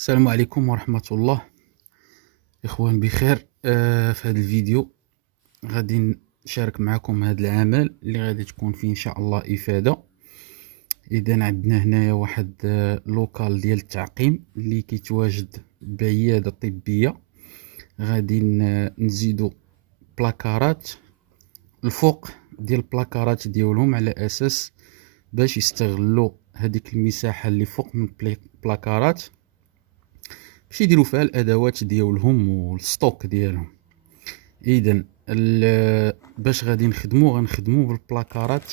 السلام عليكم ورحمة الله. إخوان بخير. في هذا الفيديو غادي نشارك معكم هذا العمل اللي غادي تكون فيه إن شاء الله إفادة. إذا عندنا هنايا واحد لوكال ديال التعقيم اللي كيتواجد بعيادة طبية. غادي نزيدو بلاكارات الفوق ديال البلاكارات ديالهم على أساس باش يستغلوا هذيك المساحة اللي فوق من بلاكارات باش يديروا فيها الادوات ديالهم والستوك ديالهم. اذا باش غادي غنخدموا بالبلاكارات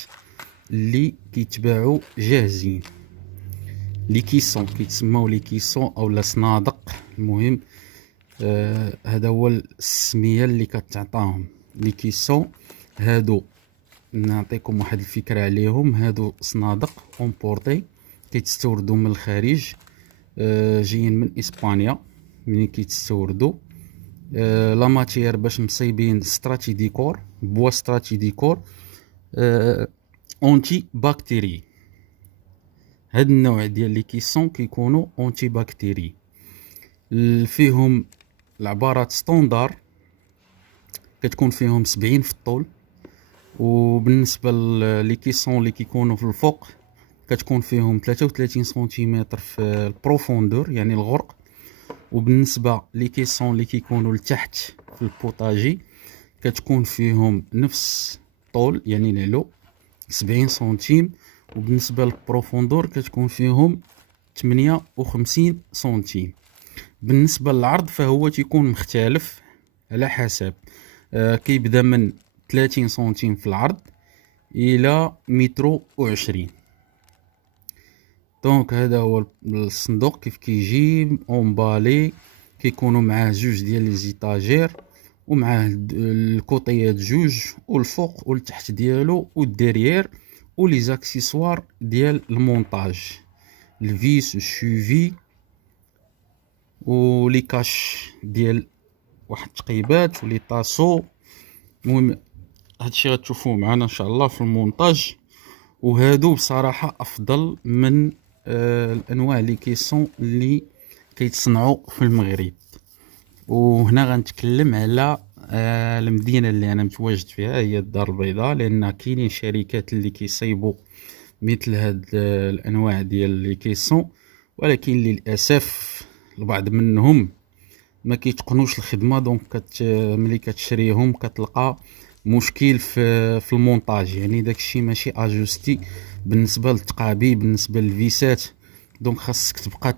اللي كيتباعوا جاهزين، لي كيسون كيتسموا لي كيسون او لا صنادق. المهم هذا هو السميه اللي كتعطاهم لي كيسون هادو. نعطيكم واحد الفكره عليهم. هادو صنادق اونبورتي كيتستوردوا من الخارج، جايين من اسبانيا. منين كيتستوردوا لا ماتير باش مصايبين ستراتي ديكور بوا ستراتي ديكور اونتي باكتيري. هاد النوع ديال لي كيسون كيكونوا اونتي باكتيري. فيهم العبارات ستوندار كتكون فيهم 70 في الطول، وبالنسبه لي كيسون اللي كيكونوا في الفوق كتكون فيهم 33 سنتيمتر في البروفوندور يعني الغرق. وبالنسبه لي كيسون اللي كيكونوا لتحت في البوطاجي كتكون فيهم نفس الطول يعني العلو 70 سنتيم، وبالنسبه للبروفوندور كتكون فيهم 58 سنتيم. بالنسبه للعرض فهو تيكون مختلف على حسب، كيبدا من 30 سنتيم في العرض الى متر و20. دونك هذا هو الصندوق كيف كيجي اونبالي. كيكونوا معاه جوج ديال لي زيتاجير ومعاه الكوطيات جوج والفوق والتحت ديالو والديريير ولي زاكسيسوار ديال المونتاج، الفيس الشوفي ولي كاش ديال واحد التقيبات ولي طاسو. المهم هادشي غتشوفوه معنا ان شاء الله في المونتاج. وهادو بصراحه افضل من الانواع لي كيسون اللي كيتصنعوا في المغرب. وهنا غنتكلم على المدينه اللي انا متواجد فيها هي الدار البيضاء، لان كاينين شركات اللي كيصايبوا مثل هاد الانواع ديال لي كيسون، ولكن للاسف البعض منهم ما كيتقنوش الخدمه. دونك ملي كتشريهم كتلقى مشكل في المونتاج، يعني داكشي ماشي اجوستي بالنسبه للتقابي بالنسبه للفيسات. دونك خاصك تبقى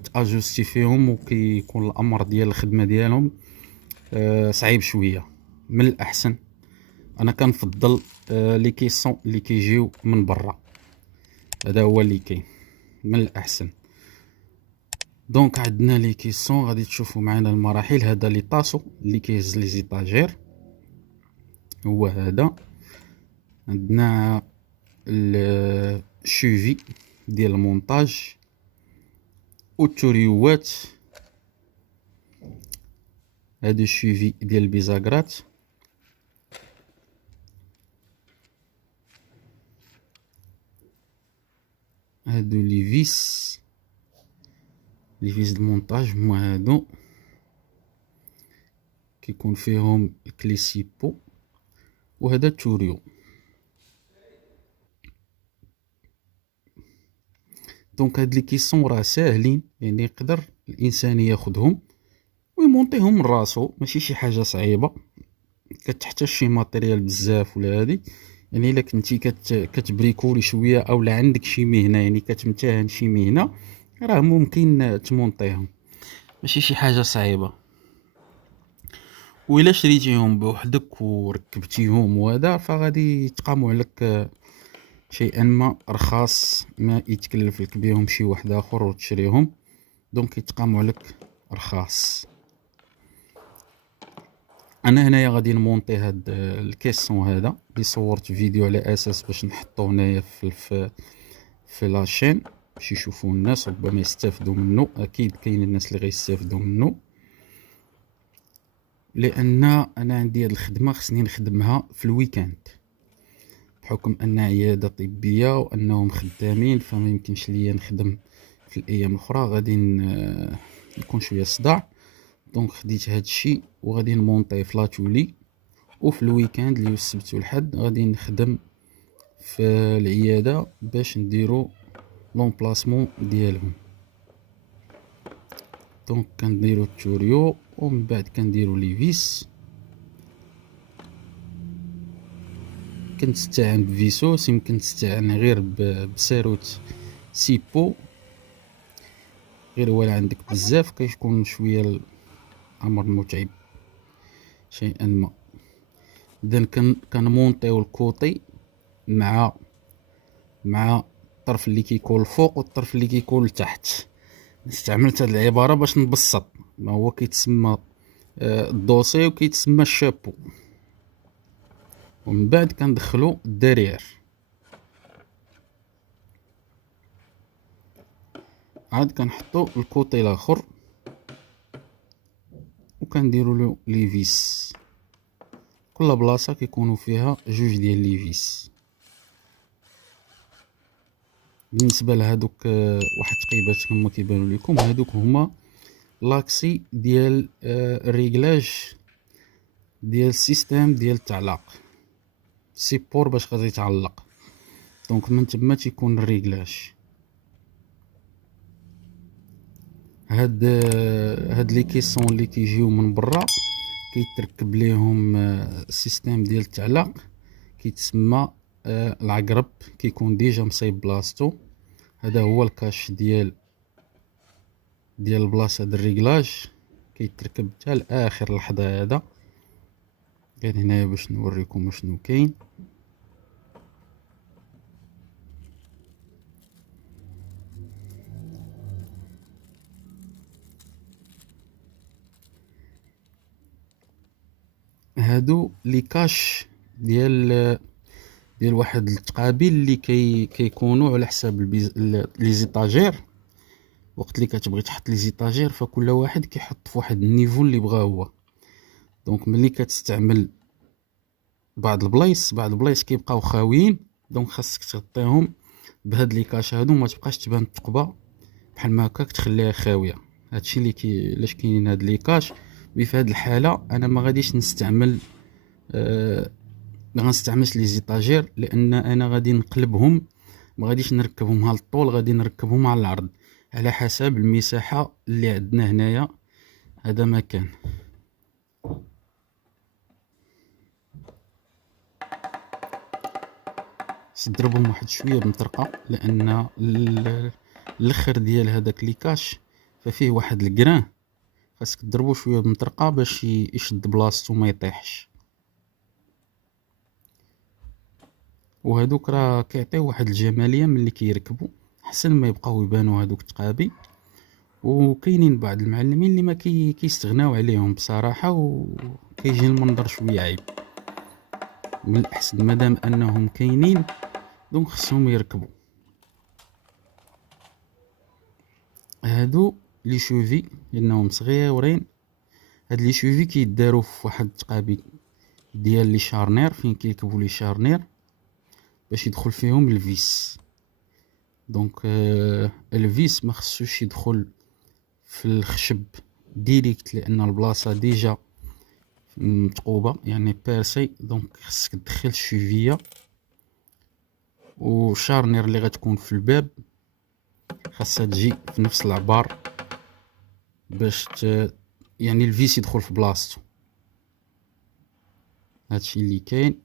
تاجوستي فيهم، وكيكون الامر ديال الخدمه ديالهم صعيب شويه. من الاحسن انا كنفضل لي كيسون اللي كيجيو من برا، هذا هو اللي كاين من الاحسن. دونك عندنا لي كيسون غادي تشوفوا معنا المراحل. هذا لي طاسو اللي كيهز لي زيتاجير هو هذا. عندنا الشوفي ديال المونتاج والتوريوات. هادو الشوفي ديال البيزاغرات. هادو لي فيس المونتاج هما هادو كيكون فيهم الكليسيبو. وهذا التوريو. دونك هاد لي كيسون راه ساهلين، يعني يقدر الانسان ياخذهم ويمونطيهم من راسو، ماشي شي حاجه صعيبه كتحتاج شي ماتيريال بزاف ولا هادي. يعني الا كنتي كتبريكولي شويه او لا عندك شي مهنه يعني كتمتهن شي مهنه راه ممكن تمونطيهم، ماشي شي حاجه صعيبه. وإلا شريتيهم بوحدك وركبتيهم وهذا فغادي يتقاموا عليك شيئا ما رخاص، ما يتكلف لك بهم شي واحد اخر وتشريهم. دونك يتقاموا عليك رخاص. انا هنايا غادي نمونطي هاد الكيسون هذا اللي صورت فيديو على اساس باش نحطو هنايا في لاشين باش يشوفوا الناس، ربما يستافدوا منه. اكيد كاين الناس اللي غيستافدوا منه، لان انا عندي هاد الخدمه خصني نخدمها في الويكاند بحكم ان عياده طبيه وانهم خدامين، فما يمكنش ليا نخدم في الايام الاخرى غادي يكون شويه صداع. دونك خديت هاد الشيء وغادي نمونطيه في لاتولي، وفي الويكاند اللي هو السبت والحد غادي نخدم في العياده باش نديرو لومبلاسمون ديالهم. دونك كنديرو التوريو ومن بعد كنديرو لي فيس. كنستعان بفيسوس، يمكن تستعان غير بساروت سيبو، غير ولا عندك بزاف كيكون شويه الامر متعب شيئا ما. اذا كنمونطيو الكوطي مع الطرف اللي كيكون الفوق والطرف اللي كيكون لتحت. استعملت هاد العباره باش نبسط ما هو كيتسمى الدوسي وكيتسمى الشابو. ومن بعد كندخلو الدرير، عاد كنحطو الكوطي الاخر وكنديروا له لي فيس. كل بلاصه كيكونوا فيها جوج ديال لي فيس. بالنسبه لهادوك واحد تقيبات هما كيبانوا لكم، هادوك هما لاكسي ديال الريغلاج ديال السيستم ديال التعلاق، سيبور باش غادي يتعلق. دونك من تما تيكون الريغلاج. هاد لي كيسون اللي كيجيو من برا كيتركب ليهم السيستم ديال التعلاق كيتسمى العقرب، كيكون ديجا مصايب بلاصتو. هذا هو الكاش ديال البلاصه د الريغلاج، كيتركب حتى لاخر لحظه. هذا غير هنايا باش نوريكم شنو كاين. هادو لي كاش ديال واحد التقابيل اللي كيكونوا على حساب لي زيتاجير. وقت اللي كتبغي تحط لي زيتاجير فكل واحد كيحط في واحد النيفو اللي بغا هو. دونك ملي كتستعمل بعض البلايص كيبقاو خاويين، دونك خاصك تغطيهم بهاد لي كاش هادو ما تبقاش تبان الثقبه بحال ما هكاك تخليها خاويه. هادشي اللي علاش كاينين هاد لي كاش. في هاد الحاله انا ما غاديش نستعمل ما غنستعملش لي زيتاجير، لان انا غادي نقلبهم، ما غاديش نركبهم على الطول، غادي نركبهم على العرض على حسب المساحه اللي عندنا هنايا. هذا مكان تضربهم واحد شويه بمطرقه، لان الاخر ديال هذاك لي كاش ففيه واحد الكران، خاصك تضربو شويه بمطرقه باش يشد بلاصتو ما يطيحش. وهادوك راه كيعطيو واحد الجماليه ملي كيركبوا، احسن ما يبقاو يبانوا هادوك التقابي. وكاينين بعض المعلمين اللي ما كيستغناو عليهم بصراحه، وكيجي المنظر شويه عيب. من الاحسن مادام انهم كاينين دونك خصهم يركبوا. هادو لي شوفي لانهم صغيورين. هاد لي شوفي كيداروا في واحد التقابي ديال لي شارنير، فين كيركبوا لي شارنير باش يدخل فيهم الفيس. دونك الفيس ما خصوش يدخل في الخشب ديريكت، لان البلاصه ديجا متقوبه يعني بيرسي. دونك خصك تدخل الشوفيه وشارنير اللي غتكون في الباب خاصها تجي في نفس العبار باش يعني الفيس يدخل في بلاصتو. هادشي اللي كاين.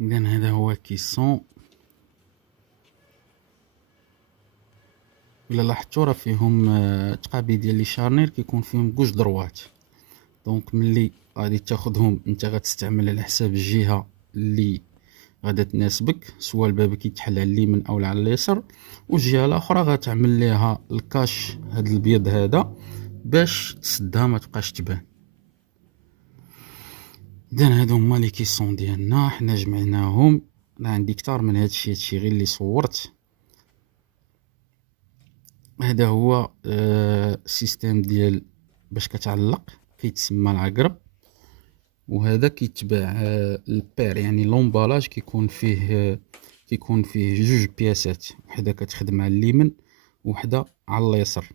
اذا هذا هو كيسون. الا لاحظتوا راه فيهم تقابي ديال لي شارنير كيكون فيهم كوج دروات. دونك ملي غادي تاخذهم انت غتستعمل على حساب الجهه اللي غادا تناسبك، سواء الباب كيتحل على اليمين او على اليسار، والجهه الاخرى غتعمل ليها الكاش هاد البيض هذا باش تسدها ما تبقاش تبان. اذا هادو هما لي كيسون ديالنا، حنا جمعناهم. انا عندي كتار من هادشي غير اللي صورت. هذا هو السيستم ديال باش كتعلق، كيتسمى العقرب. وهذا كيتباع البير، يعني لومبالاج كيكون فيه جوج بياسات، وحده كتخدم على اليمين وحده على اليسار.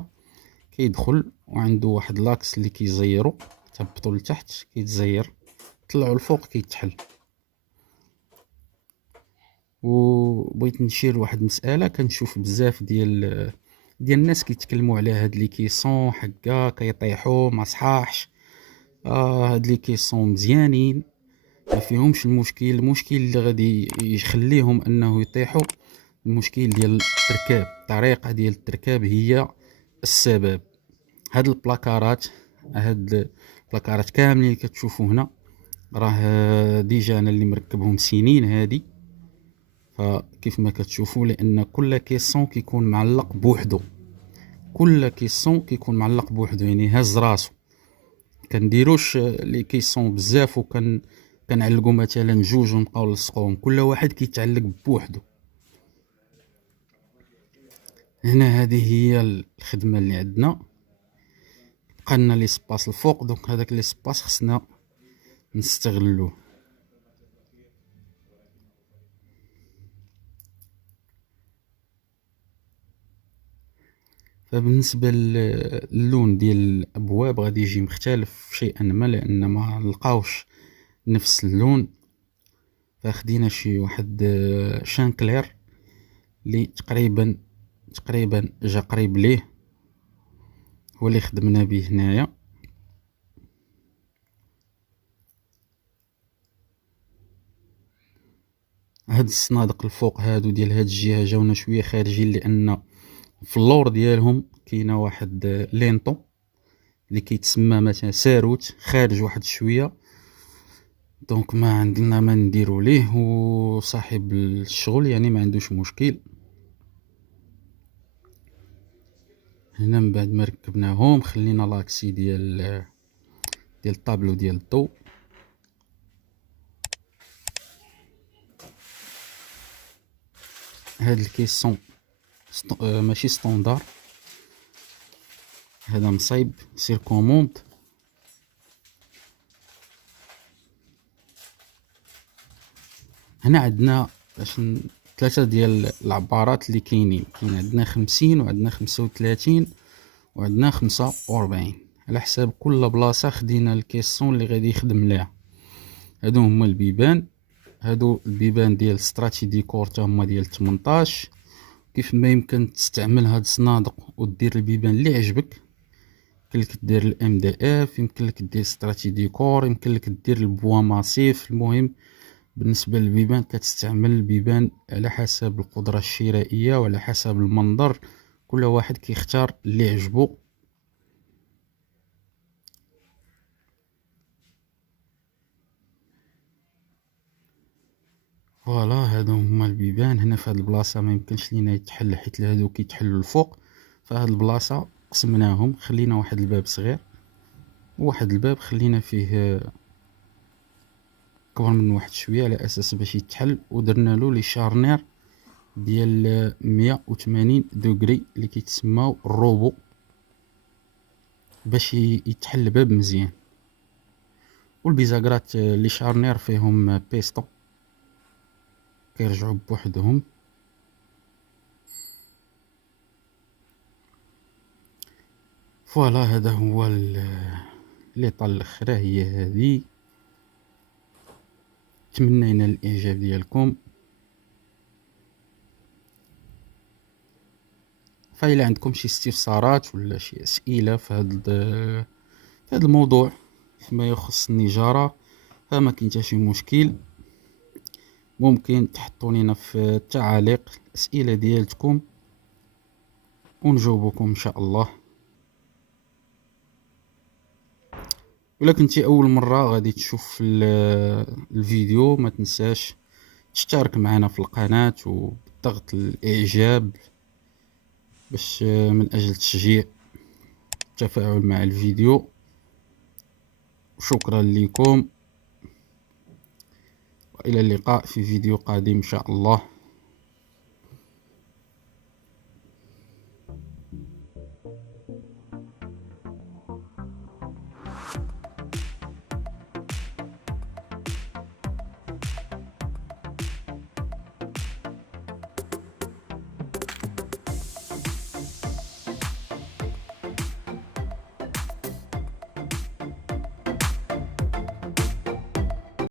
كيدخل وعنده واحد لاكس اللي كيزيرو، تهبطو لتحت كيتزير، طلعوا الفوق كيتحل. وبغيت نشير لواحد المساله، كنشوف بزاف ديال الناس كيتكلموا على هاد لي كيسون حكا كيطيحوا ما صحاحش. هاد لي كيسون مزيانين ما فيهمش المشكل اللي غادي يخليهم انه يطيحوا المشكل ديال التركاب، الطريقه ديال التركاب هي السبب. هاد البلاكارات كاملين اللي كتشوفوا هنا راه ديجا انا اللي مركبهم سنين هادي. فكيف ما كتشوفوا، لان كل كيسون كيكون معلق بوحدو، يعني هاز راسو. كنديروش لي كيسون بزاف كنعلقوا مثلا جوج ونبقاو نلصقوهم، كل واحد كيتعلق بوحدو. هنا هذه هي الخدمه اللي عندنا. بقى لنا لي سباس الفوق، دونك هذاك لي سباس خصنا نستغلوه. فبالنسبه للون ديال الابواب غادي يجي مختلف شيئا ما، لان ما لقاوش نفس اللون. فاخدينا شي واحد شانكلير اللي تقريبا جا قريب ليه، هو اللي خدمنا به هنايا. هاد الصنادق الفوق هادو ديال هاد الجهه جاونا شويه خارجين، لان في اللور ديالهم كاينه واحد لينطو اللي كيتسمى مثلا ساروت خارج واحد شويه، دونك ما عندنا ما نديرو ليه، وصاحب الشغل يعني ما عندوش مشكل. هنا من بعد ما ركبناهم خلينا لاكسي ديال الطابلو ديال الضوء. هاد الكيسون ماشي ستوندار، هذا مصايب سير كوموند. هنا عندنا ثلاثه ديال العبارات اللي كاين عندنا 50 وعندنا 35 وعندنا 45 على حساب كل بلاصه. خدينا الكيسون اللي غادي يخدم ليها. هادو هما البيبان، هادو البيبان ديال ستراتي ديكور تا هما ديال 18. كيف ما يمكن تستعمل هاد الصنادق ودير البيبان اللي عجبك. يمكن لك دير الام دي اف، يمكن لك دير ستراتي ديكور، يمكن لك دير البوا ماسيف. المهم بالنسبه للبيبان كتستعمل البيبان على حسب القدره الشرائيه وعلى حسب المنظر، كل واحد كيختار اللي عجبو. فوالا هادو هما البيبان. هنا في هاد البلاصه ما يمكنش لينا يتحل حيت هادو كيتحلوا الفوق. فهاد البلاصه قسمناهم، خلينا واحد الباب صغير وواحد الباب خلينا فيه كبر من واحد شويه على اساس باش يتحل، ودرنا له لي شارنير ديال 180 دوغري اللي كيتسماو الروبو باش يتحل الباب مزيان. والبيزاغرات لي شارنير فيهم بيستو كيرجعوا بوحدهم. فوالا هذا هو لي طال الاخرى هي هذه. تمنينا الاعجاب ديالكم. فإلا عندكم شي استفسارات ولا شي اسئله في هذا الموضوع فيما يخص النجاره، فما كاين حتى شي مشكل. ممكن تحطوا لنا في التعاليق الاسئله ديالكم ونجاوبكم ان شاء الله. ولا كنتي اول مره غادي تشوف الفيديو، ما تنساش تشترك معنا في القناه وضغط الاعجاب باش من اجل تشجيع التفاعل مع الفيديو. شكرا لكم، والى اللقاء في فيديو قادم ان شاء الله.